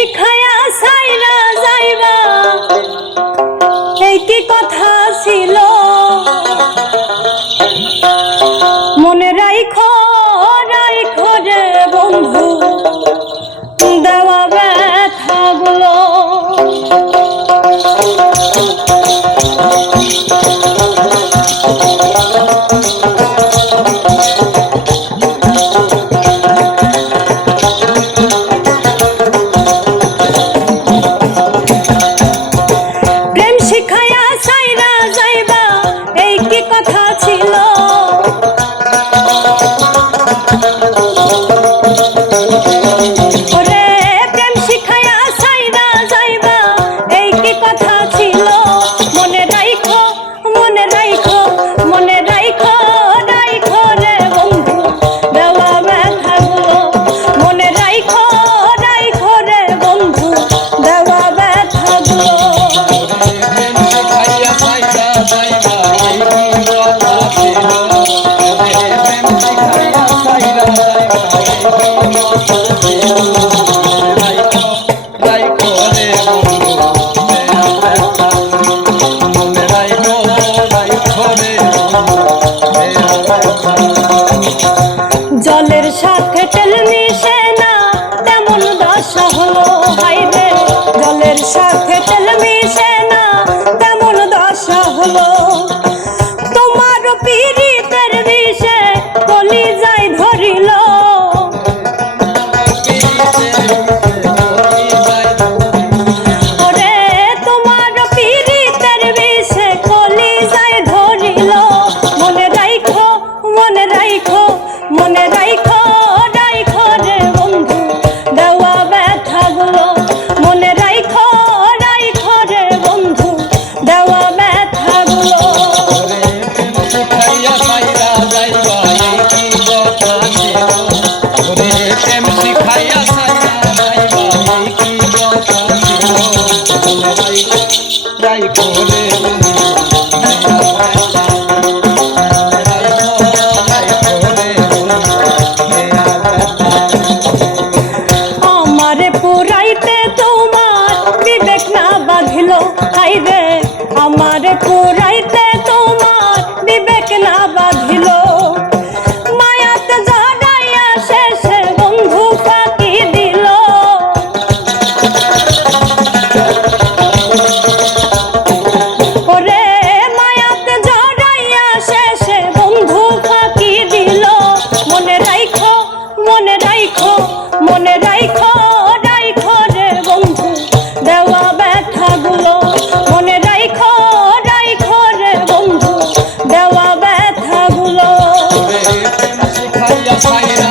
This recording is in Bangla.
শিখায়া সাইরা যাইবা এই কি কথা ছিল মনে রাইখো রাইখো রে বন্ধু দেওয়া ব্যথাগুলো জলের সাথে তেল মিশে না তেমন দশা হলো হাইরে জলের সাথে তেল মিশে না তেমন দশা হলো তোমার পীড়িতের বিষে কলিজায় ধরিল ওরে তোমার পীড়িতের বিষে কলিজায় ধরিল মনে রাইখো মনে রাইখো মনে রাইখো রাইখো রে বন্ধু দেওয়া ব্যথাগুলো মনে রাইখো রাইখো রে বন্ধু দেওয়া ব্যথাগুলো আমার পুরাইতে তোমার বিবেক না বাঁধিল মায়াতে জড়াইয়া শেষে বন্ধু ফাঁকি দিল ওরে মায়াতে জড়াইয়া শেষে বন্ধু ফাঁকি দিল মনে রাইখো মনে রাইখো মনে রাইখো রাইখো রে বন্ধু দেওয়া ব্যথাগুলো মনে রাইখো রাইখো রে বন্ধু দেওয়া ব্যথাগুলো শিখাইয়া